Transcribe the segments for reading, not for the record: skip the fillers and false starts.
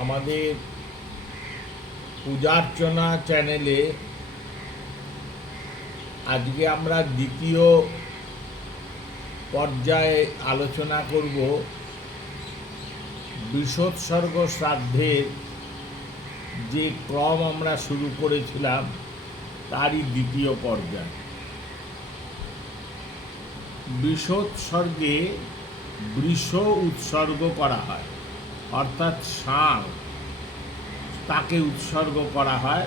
আমাদের পূজার্চনা চ্যানেলে আজকে আমরা দ্বিতীয় পর্যায়ে আলোচনা করব বৃষোৎসর্গ শ্রাদ্ধের যে ক্রম আমরা শুরু করেছিলাম তারই দ্বিতীয় পর্যায়। বৃষোৎসর্গে বৃষ উৎসর্গ করা হয়, অর্থাৎ ষাঁড় তাকে উৎসর্গ করা হয়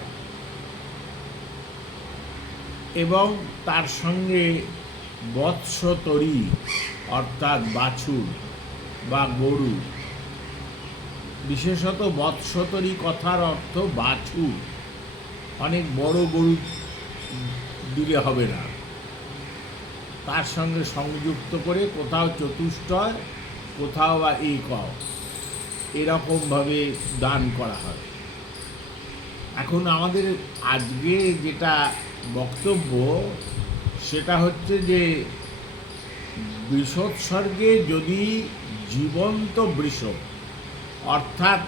এবং তার সঙ্গে বৎসতরী অর্থাৎ বাছুর বা গরু, বিশেষত বৎসতরী কথার অর্থ বাছুর, অনেক বড় গরু দিলে হবে না, তার সঙ্গে সংযুক্ত করে কোথাও চতুষ্টয় কোথাও বা একক এরকমভাবে দান করা হয়। এখন আমাদের আজকে যেটা বক্তব্য সেটা হচ্ছে যে বৃষোৎসর্গে যদি জীবন্ত বৃষ, অর্থাৎ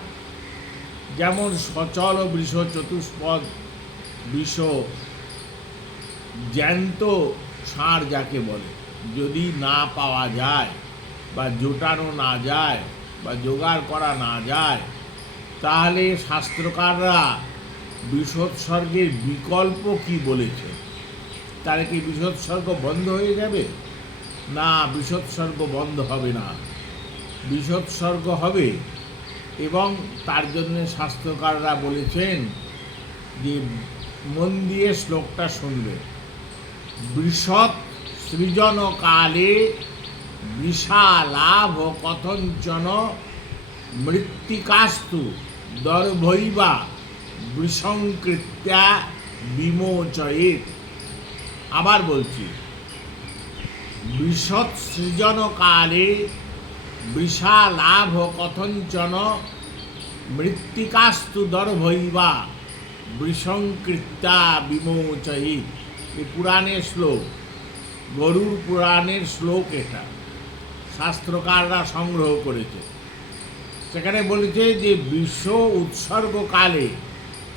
যেমন সচল বৃষ, চতুষ্পদ বৃষ, জ্যান্ত ষাঁড় যাকে বলে, যদি না পাওয়া যায় বা জোটানো না যায় বা জোগাড় করা না যায়, তাহলে শাস্ত্রকাররা বৃষোৎসর্গের বিকল্প কি বলেছে। তাহলে কি বৃষোৎসর্গ বন্ধ হয়ে যাবে? না, বৃষোৎসর্গ বন্ধ হবে না, বৃষোৎসর্গ হবে। এবং তার জন্য শাস্ত্রকাররা বলেছেন যে মন দিয়ে শ্লোকটা শুনবে। বৃষৎ সৃজন কালে বৃষালাভ কথঞ্চন মৃত্তিকাস্তু দর্ভৈবা বৃষংকৃত্যা বিমোচয়েৎ। আবার বলছি, বৃষৎ সৃজন কালে বৃষালাভ কথঞ্চন মৃত্তিকাস্তু দর্ভৈবা বৃষংকৃত্যা বিমোচয়েৎ। এই পুরাণের শ্লোক, গরুড় পুরাণের শ্লোক, এটা শাস্ত্রকাররা সংগ্রহ করেছে। সেখানে বলেছে যে বৃষ উৎসর্গকালে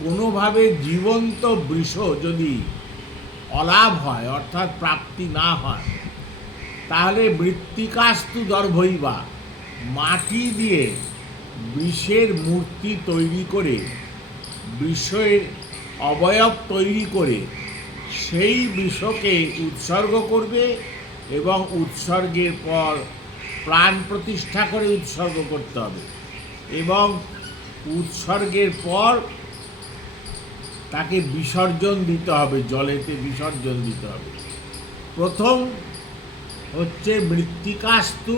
কোনোভাবে জীবন্ত বৃষ যদি অলাভ হয়, অর্থাৎ প্রাপ্তি না হয়, তাহলে মৃত্তিকাস্তু দর্ভৈবা, মাটি দিয়ে বৃষের মূর্তি তৈরি করে, বৃষের অবয়ব তৈরি করে সেই বৃষকে উৎসর্গ করবে এবং উৎসর্গের পর প্রাণ প্রতিষ্ঠা করে উৎসর্গ করতে হবে এবং উৎসর্গের পর তাকে বিসর্জন দিতে হবে, জলেতে বিসর্জন দিতে হবে। প্রথম হচ্ছে মৃত্তিকাস্তু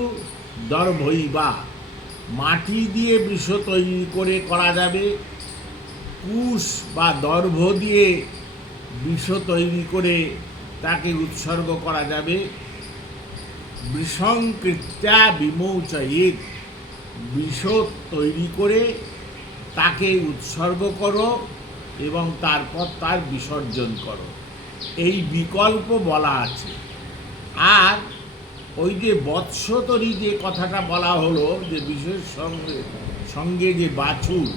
দর্ভৈবা, মাটি দিয়ে বৃষ তৈরি করে করা যাবে, কুশ বা দর্ভ দিয়ে বৃষ তৈরি করে তাকে উৎসর্গ করা যাবে। বৃষংকৃত্যা বিমোচয়েৎ, বৃষ তৈরি করে তাকে উৎসর্গ করো এবং তারপর তার বিসর্জন করো, এই বিকল্প বলা আছে। আর ওই যে বৎসতরী যে কথাটা বলা হলো, যে বিশেষ সঙ্গে যে বাছুর,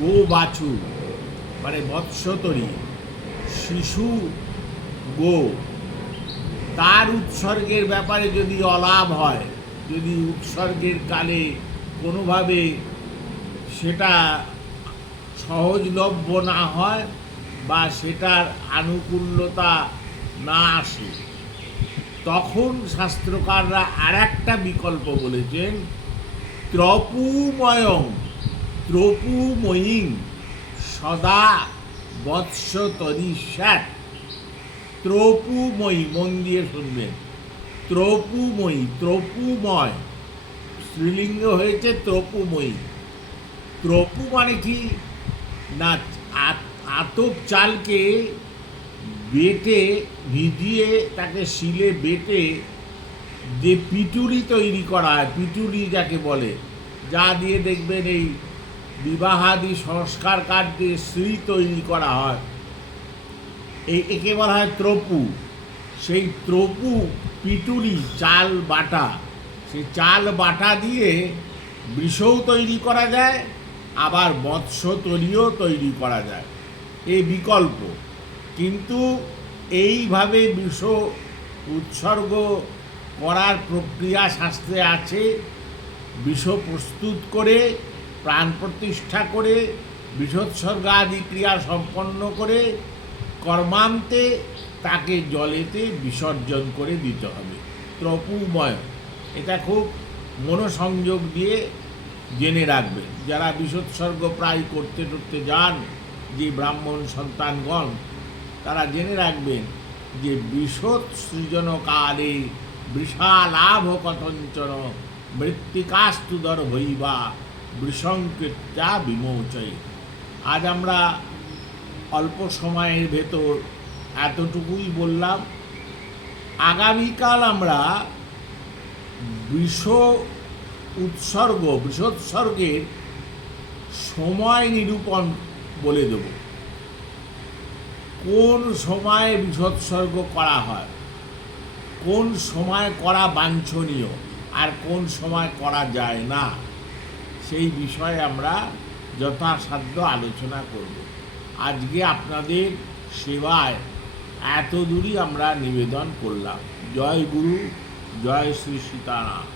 গো বাছুর মানে বৎসতরী, শিশু গো, তার উৎসর্গের ব্যাপারে যদি অলাভ হয়, যদি উৎসর্গের কালে কোনোভাবে সেটা সহজলভ্য না হয় বা সেটার আনুকূল্যতা না আসে, তখন শাস্ত্রকাররা আর একটা বিকল্প বলেছেন, ত্রপুময়ং ত্রপুময়ীং সদা বৎসতরী স্যাট। ত্রপুময়ী, মন দিয়ে শুনবেন, ত্রপুময়ী, ত্রপুময়, স্ত্রীলিঙ্গ হয়েছে ত্রপুময়ী। ত্রপু মানে কি না, আতপ চালকে বেটে ভিজিয়ে তাকে শিলে বেটে যে পিটুলি তৈরি করা হয়, পিটুলি যাকে বলে, যা দিয়ে দেখবেন এই বিবাহাদি সংস্কার কার্যে শ্রী তৈরি করা হয়, একে বলা হয় ত্রপু। সেই ত্রপু পিটুলি, চাল বাটা, সেই চাল বাটা দিয়ে বৃষও তৈরি করা যায় আবার মৎস্য তলিও তৈরি করা যায়, এই বিকল্প। কিন্তু এইভাবে বিষ উৎসর্গ করার প্রক্রিয়া শাস্ত্রে আছে। বিষ প্রস্তুত করে, প্রাণ প্রতিষ্ঠা করে, বিষোৎসর্গাদি ক্রিয়া সম্পন্ন করে কর্মান্তে তাকে জলেতে বিসর্জন করে দিতে হবে। ত্রপুময়, এটা খুব মনোসংযোগ দিয়ে জেনে রাখবেন। যারা বিষোৎসর্গ প্রায় করতে করতে যান, যে ব্রাহ্মণ সন্তানগণ, তারা জেনে রাখবেন যে বিষোৎসৃজন কালে বৃষালাভ কথঞ্চন মৃত্তিকাস্তুদর ভৈবা বৃষঙ্কৃত্যা বিমোচয়। আজ আমরা অল্প সময়ের ভেতর এতটুকুই বললাম। আগামীকাল আমরা বিষোৎসর্গের সময় নিরূপণ বলে দেব। কোন সময়ে বিষোৎসর্গ করা হয়, কোন সময় করা বাঞ্ছনীয়, আর কোন সময় করা যায় না, সেই বিষয়ে আমরা যথাসাধ্য আলোচনা করব। আজকে আপনাদের সেবায় এত দূরই আমরা নিবেদন করলাম। জয় গুরু, জয় শ্রী সীতারাম।